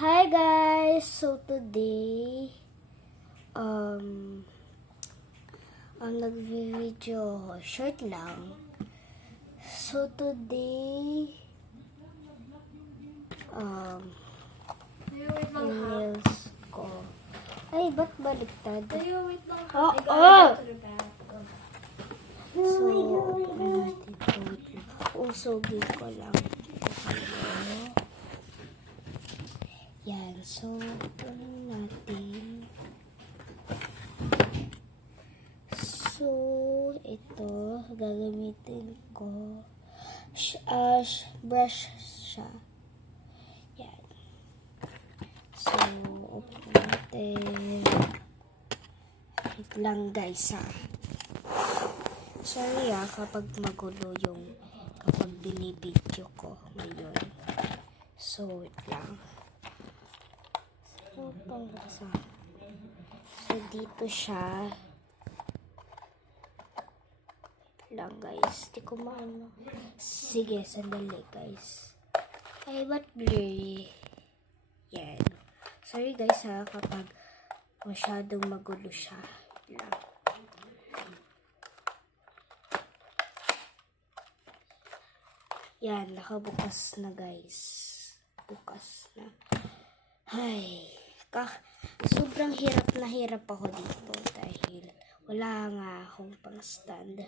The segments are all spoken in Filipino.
Hi guys! So today, ang nag-video short lang. So today, Wait lang yung ha. nails ko. Ay, ba't baliktad? Wait lang ha. Oh, I gotta go to the bathroom. So, open natin ito. Usogin ko lang. Yan. So, open natin. So, ito, gagamitin ko. Brush siya. Yan. So, open natin. Wait lang guys ha. Sorry kapag magulo yung kapag binibidyo ko ngayon. So, wait lang. So, dito siya. Wait lang guys. Di ko maano. Sige, sandali guys. Ay, ba't blurry? Yan. Sorry guys kapag masyadong magulo siya. Wait lang. Yan, nakabukas na guys. Bukas na. Ay, sobrang hirap ako dito dahil wala nga akong pang stand.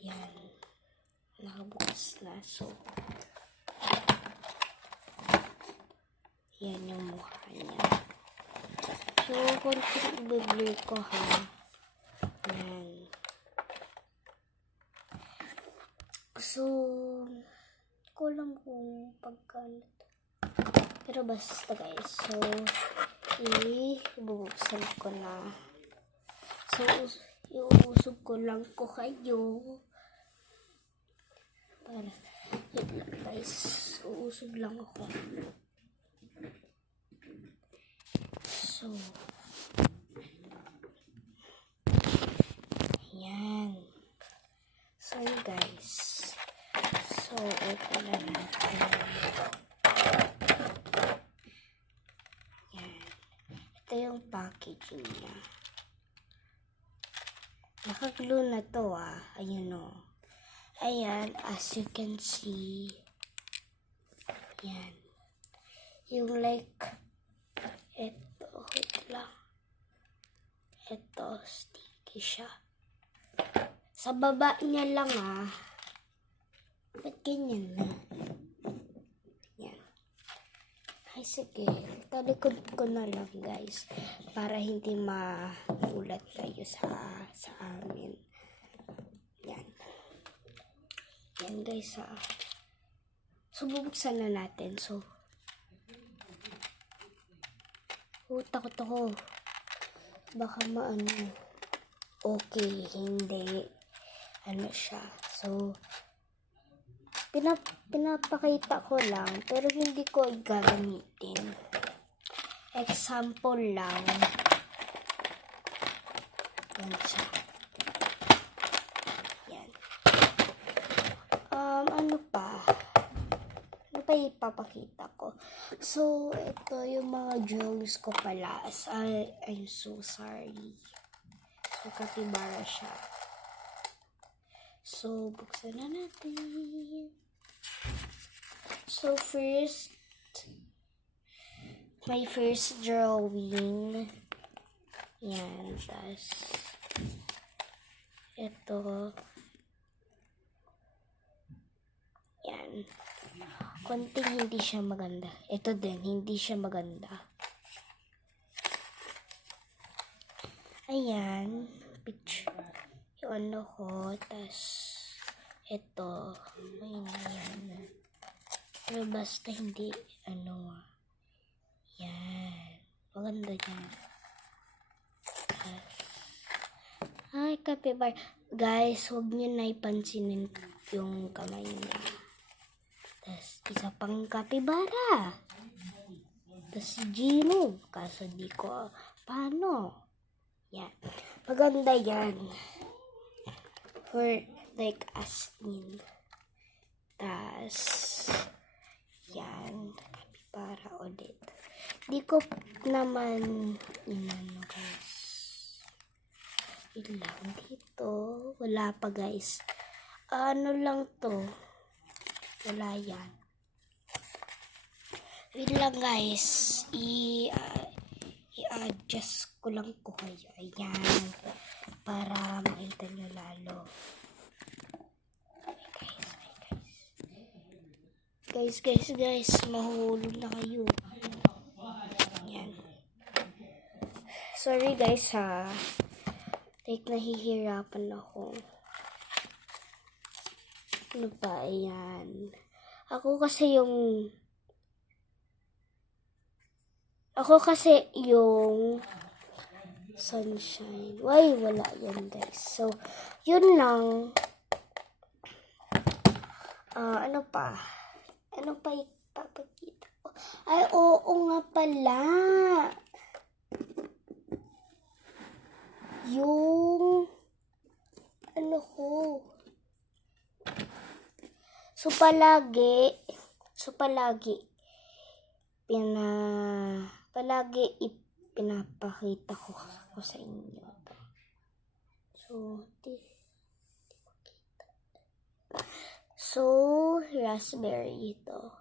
Yan, nakabukas na. So, yan yung mukha niya. So, konting i-blur ko ha. Yan. So, ko lang kung pagkalat. Pero basta guys. So, ibubuksan ko na. So, iuusog ko lang ko kayo. Para, yun lang guys. Uusog lang ako. So, yan. So, guys. So, open na natin. Yan. Ito yung packaging niya. Nakaglue na to Ayun o. Ayan, as you can see. Yan. Yung like, ito, wait lang. Ito, sticky siya. Sa baba niya lang Ba't ganyan na? Yan. Ay, sige. Talikod ko na lang, guys. Para hindi maulat tayo sa amin. Yan. Yan, guys, So, bubuksan na natin. So, takot ako. Baka maano. Okay, hindi. Ano siya. So, pinapakita ko lang, pero hindi ko gagamitin. Example lang. Yan siya. Yan. Ano pa ipapakita ko? So, ito yung mga jewels ko pala. I'm so sorry. So, capybara siya. So, buksan na natin. So, first, my first drawing. Yan. Tas, ito. Yan. Konting hindi siya maganda. Ito din, hindi siya maganda. Ayan. Picture. Yung ano ko. Tas, ito. Ayan. Pero basta hindi, yan. Maganda yan. Ay, capybara. Guys, huwag nyo na ipansinin yung kamay niya. Tas, isa pang capybara. Tas, si Gino. Kaso di ko, paano? Yan. Maganda yan. For, like, as in. Tas, yan. Capybara ulit. Di ko naman inano guys. Ilang dito. Wala pa guys. Ano lang to. Wala yan. Wait lang guys. I-adjust ko lang ko kayo. Ayan. Para makita nyo lalo. Guys. Mahulog na kayo. Ayan. Sorry guys ha. Like nahihirapan ako. Ano ba? Ayan. Ako kasi yung sunshine. Why wala yan guys. So, yun lang. Ano pa? Ano pa ipapakita ko? Ay, oo nga pala. Yung ano ko. So, palagi ipinapakita ko sa inyo. So, So, raspberry ito.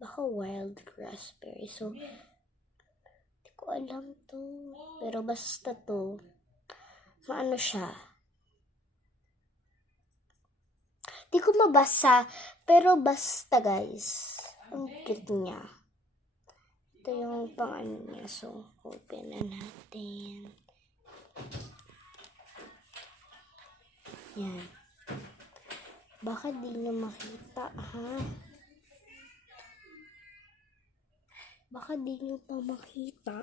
Baka wild raspberry. So, hindi ko alam to. Pero basta to. Maano siya. Hindi ko mabasa. Pero basta guys. Ang cute niya. Ito yung pang-ano niya. So, open na natin. Yan. Baka di nyo makita, ha? Baka di nyo pa makita.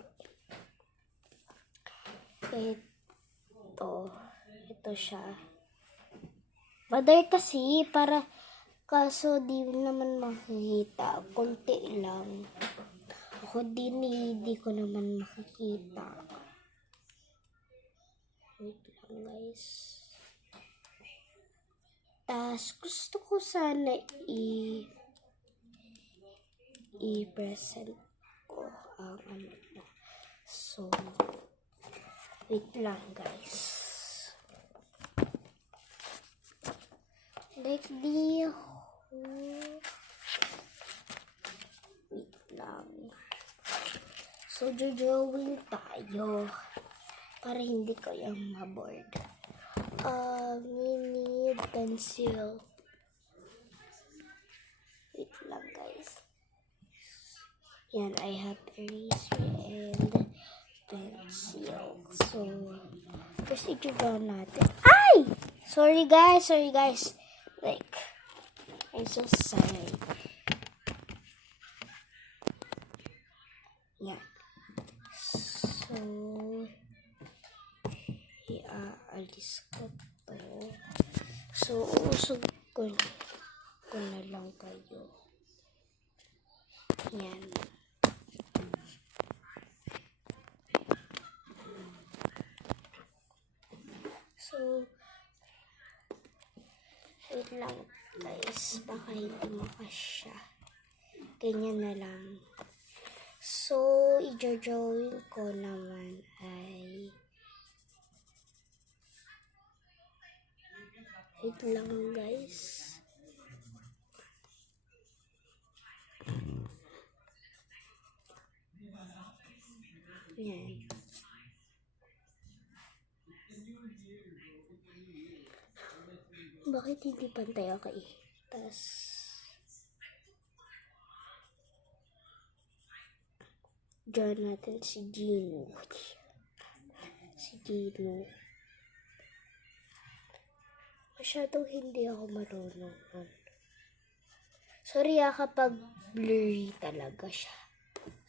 Ito siya. Mother kasi, kaso di naman makikita. Kunti lang. Ako di ko naman makikita. Wait lang, guys. Tas gusto ko sana i-present ko ang ano. So, wait lang guys. Wait lang. So, drawing tayo para hindi kayo ma-bored. We need pencil. Wait lang guys. Yan, I have eraser and pencil. So, first i-draw natin. Ay! Sorry guys. Like, I'm so sorry. Yan. So, i-alis ko to. So, uusog ko na lang kayo. Yan. So, wait lang guys. Baka hindi makasya. Ganyan na lang. So, i-drawing ko naman ay wait lang guys. Yan. Bakit hindi pantay? Okay. Tapos, dyan natin si Gino. Masyadong hindi ako marunong. Sorry kapag blurry talaga siya.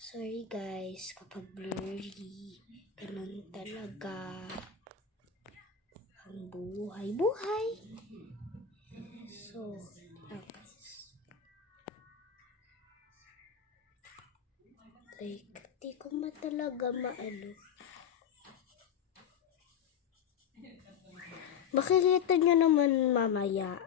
Sorry guys, kapag blurry. Ganun talaga. Ang buhay. So, guys. Like, di ko talaga maano. Makikita nyo naman mamaya.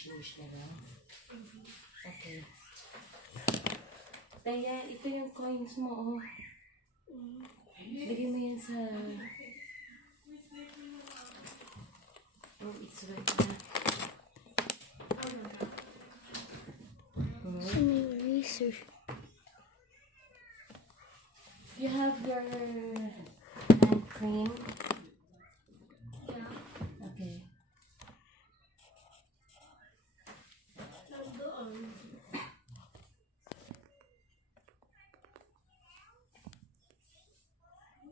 change na lang. Okay. Kaya ito yung coins mo, oh. Lagay mo yan sa... Oh, it's right na. Sa may eraser. You have your hand cream? Yeah. Okay. Nandoon.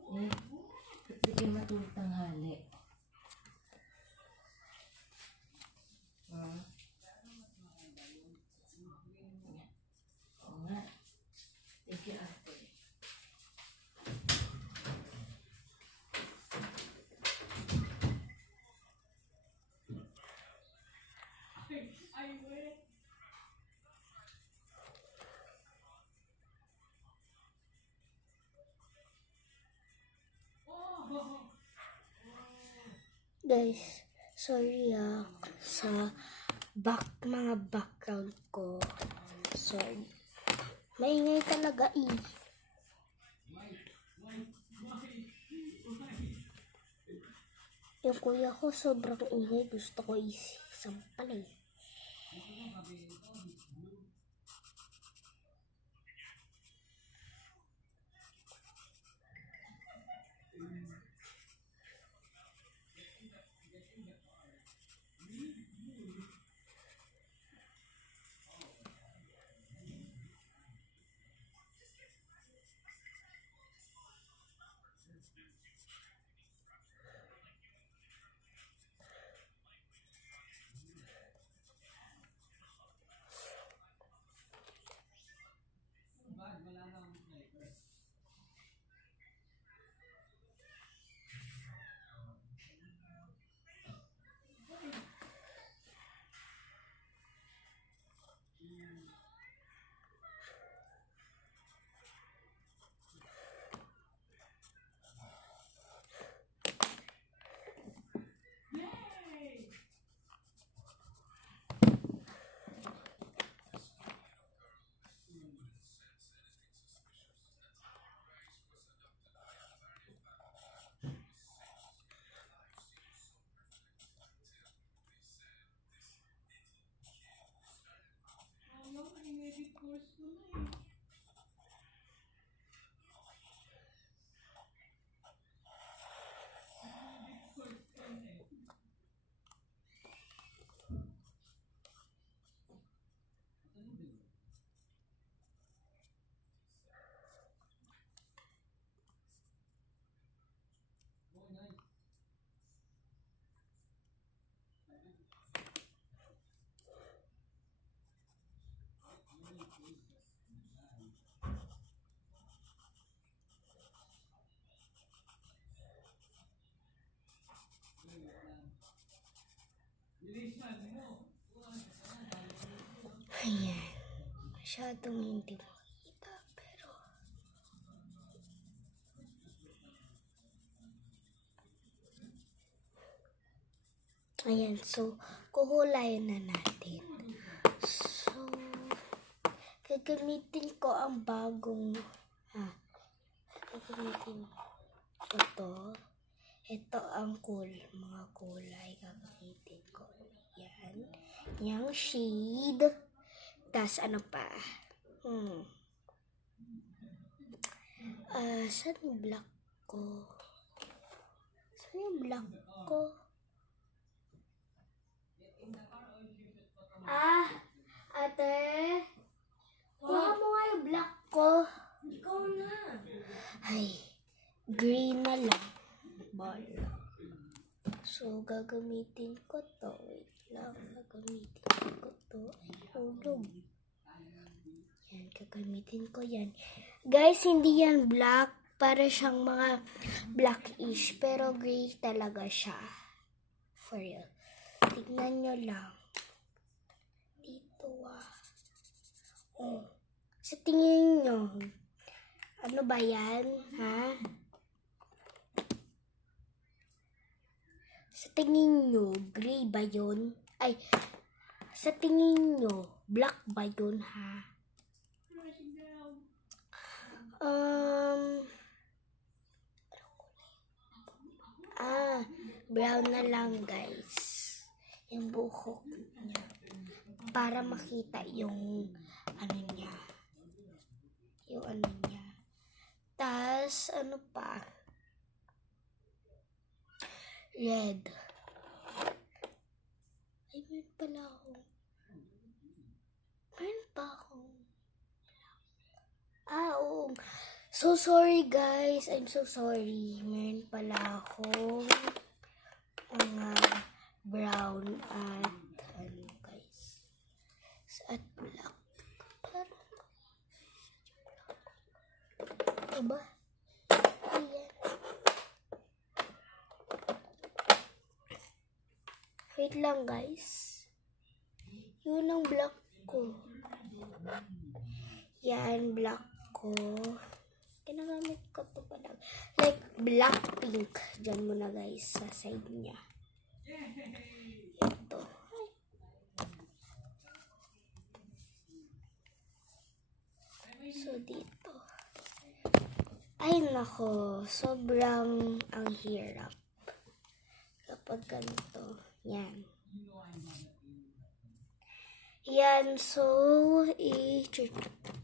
Eh, hindi matulog tanghali. Oo nga. Thank you, Ate. Guys, sorry sa mga background ko. Sorry. Maingay talaga eh. Yung kuya ko sobrang ingay. Gusto ko isampal eh. Ayan. Masyadong hindi makita. Pero ayan. So, kuhulayan na natin. So, gagamitin ko ang bagong gagamitin ko to. Ito ang mga kulay. Gagamitin ko. Yan. Yung shade. Tas ano pa? Saan yung black ko? Saan yung black ko? Ate. Kuha mo nga yung black ko. Ikaw na. Ay, green na lang. Bala. So, gagamitin ko to. Wait lang. Gagamitin ko to. Ay, hulog. Yan, gagamitin ko yan. Guys, hindi yan black. Para siyang mga blackish. Pero gray talaga siya. For real. Tignan nyo lang. Dito Oh. Sa tingin nyo, ano ba yan? Ha? Sa tingin nyo, gray ba yun? Ay, Sa tingin nyo, black ba yun, ha? Brown na lang, guys. Yung buhok niya. Para makita yung ano niya. Yung ano niya. Tas, ano pa? Red. Ay, meron pala ako. Meron pa ako. Oo. So sorry, guys. I'm so sorry. Meron pala ako mga brown at ano, guys. At black. Parang diba? Ayan. Wait lang, guys. Yun ang black ko. Yan, black ko. Ginagamit ko to pala. Like, black pink. Diyan muna, guys, sa side niya. Ito. So, dito. Ay, nako. Sobrang ang hirap. Kapag ganito. Yan. Yan. So,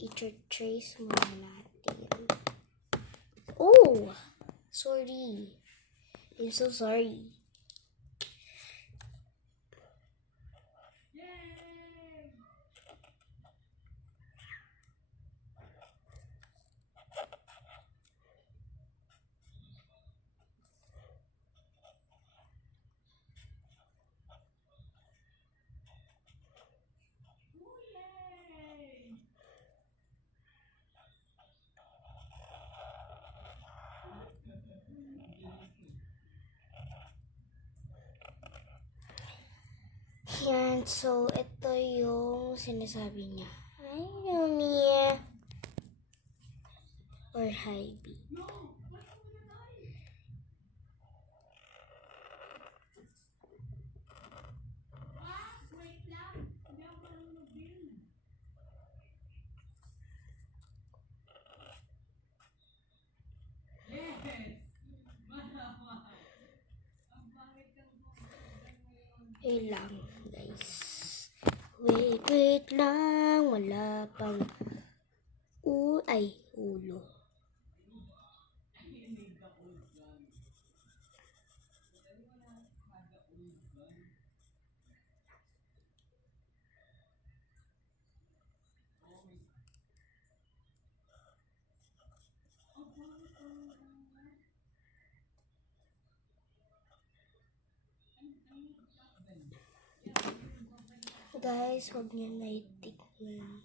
i-trace muna natin. Oh! Sorry. I'm so sorry. Yan, so ito yung sinasabi niya. Hi, Yumi. Or hi, B. Wait lang, guys. Wait lang. Wala pang ulo. Guys, huwag niyo na itignan.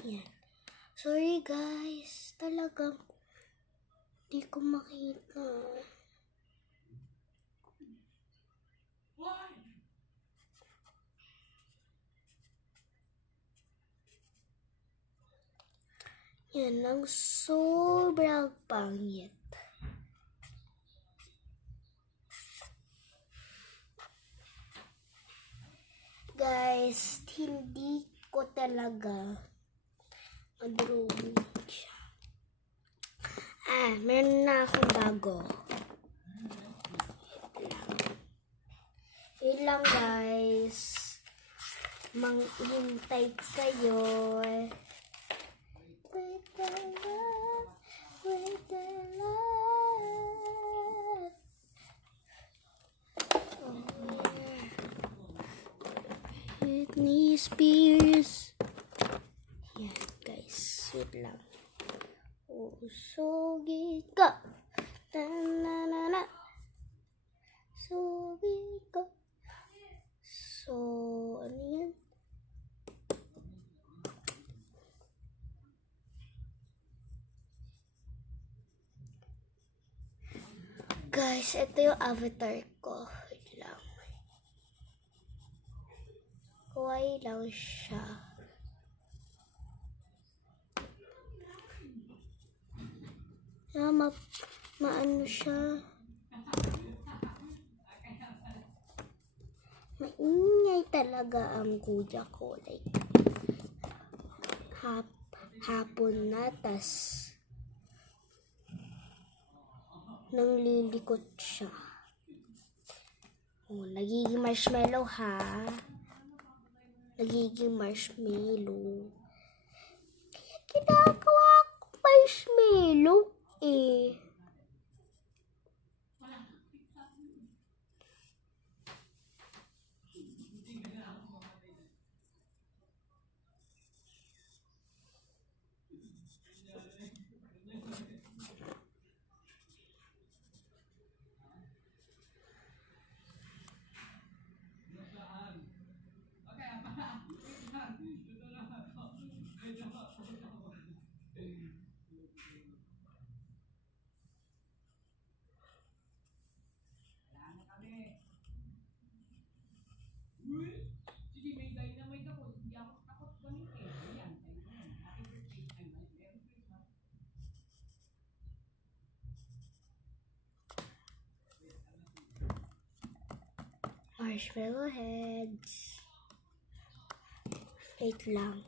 Yan. Sorry, guys. Talagang di ko makita. Yan ang sobrang pangit. Guys, hindi ko talaga ma-drawing siya. Meron na akong bago. Wait lang, guys. Manghintay kayo. Wait a lot. Britney Spears. Yan, guys. Wait lang. Sugid ka. Na. Sugid ka. So, ano yan? Guys, ito yung avatar ko. Wait lang. Kawaii lang siya. Maano siya. Maingay talaga ang kuya ko. Like, hapon na, tas nanglilikot siya. Oh, nagiging marshmallow ha. Nagiging marshmallow. Kaya ginagawa ko marshmallow eh. Marshmallow heads. Wait lang.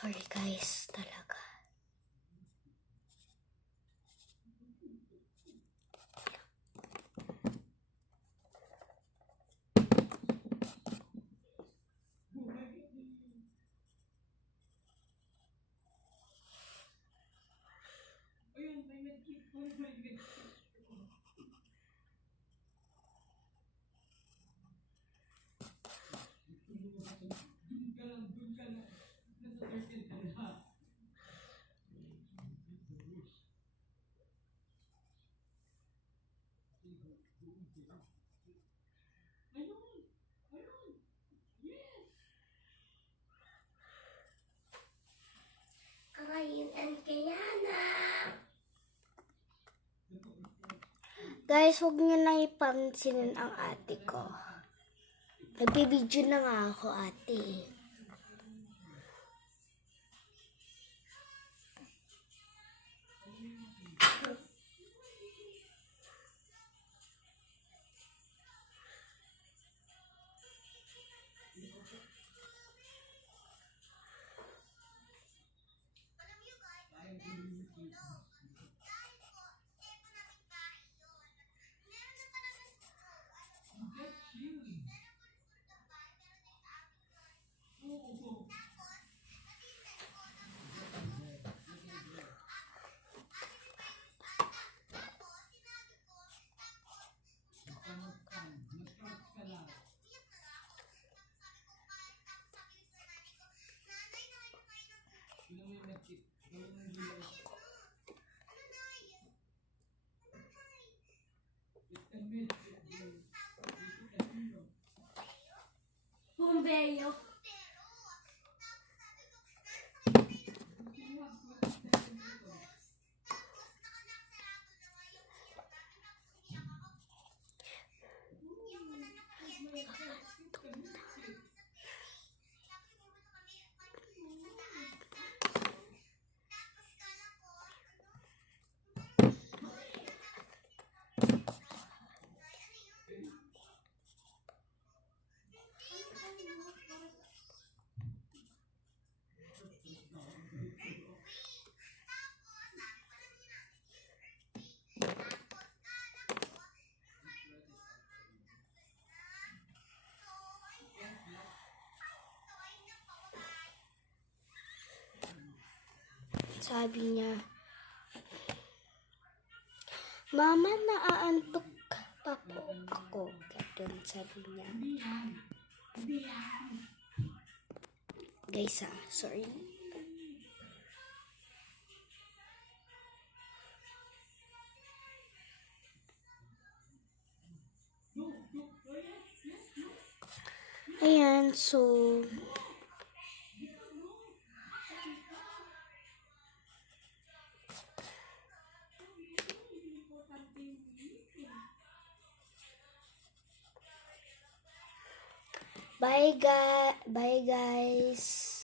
Sorry guys, talaga. Kakainin kaya na. Guys, huwag niyo na ipansinin ang ate ko. Nagbibideo na nga ako, ate. Bombeyo. Sabi niya, Mama, naaantok pa po ako. Ganun sabi niya. Guys, sorry. And so, bye guys.